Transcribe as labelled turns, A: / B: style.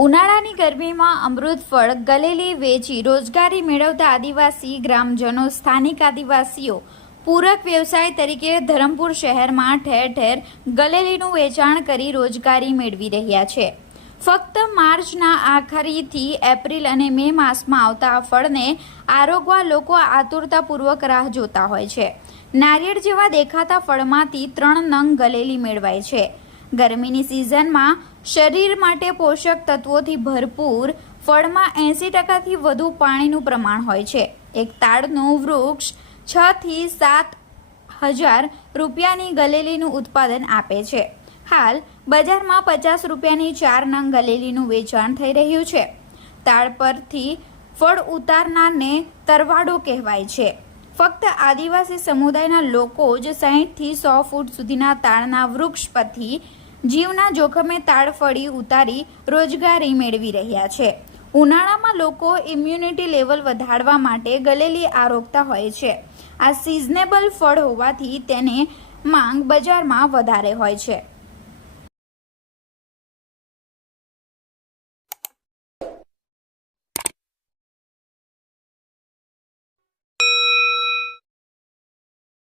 A: ગરમીમાં અમૃત ફળ, ગલેલી વેચી રોજગારી મેળવતા આદિવાસી ગ્રામજનો, સ્થાનિક આદિવાસીઓ, પૂરક વ્યવસાય તરીકે ધરમપુર શહેરમાં ઠેર ઠેર ગલેલીનું વેચાણ કરી રોજગારી મેળવી રહ્યા છે. ફક્ત માર્ચના આખરીથી એપ્રિલ અને મે માસમાં આવતા ફળને આરોગવા લોકો આતુરતાપૂર્વક રાહ જોતા હોય છે. નારિયેળ જેવા દેખાતા ફળમાંથી ત્રણ નંગ ગલેલી મેળવાય છે. ગરમીની સિઝનમાં શરીર માટે પોષક તત્વોથી ભરપૂર, ફળમાં એંસી ટકાથી વધુ પાણીનું પ્રમાણ હોય છે. એક તાડનું વૃક્ષ છ થી સાત હજાર રૂપિયાની ગલેલીનું ઉત્પાદન આપે છે. હાલ, બજારમાં પચાસ રૂપિયાની ચાર નંગ ગલેલીનું વેચાણ થઈ રહ્યું છે. તાળ પરથી ફળ ઉતારનારને તરવાડો કહેવાય છે. ફક્ત આદિવાસી સમુદાયના લોકો જ સાહીઠથી સો ફૂટ સુધીના તાળના વૃક્ષ પરથી જીવના જોખમે તાડફળી ઉતારી રોજગારી મેળવી રહ્યા છે. ઉનાળામાં લોકો ઇમ્યુનિટી લેવલ વધારવા માટે ગલેલી આરોગતા હોય છે. આ સિઝનેબલ ફળ હોવાથી તેને માંગ બજારમાં વધારે હોય છે.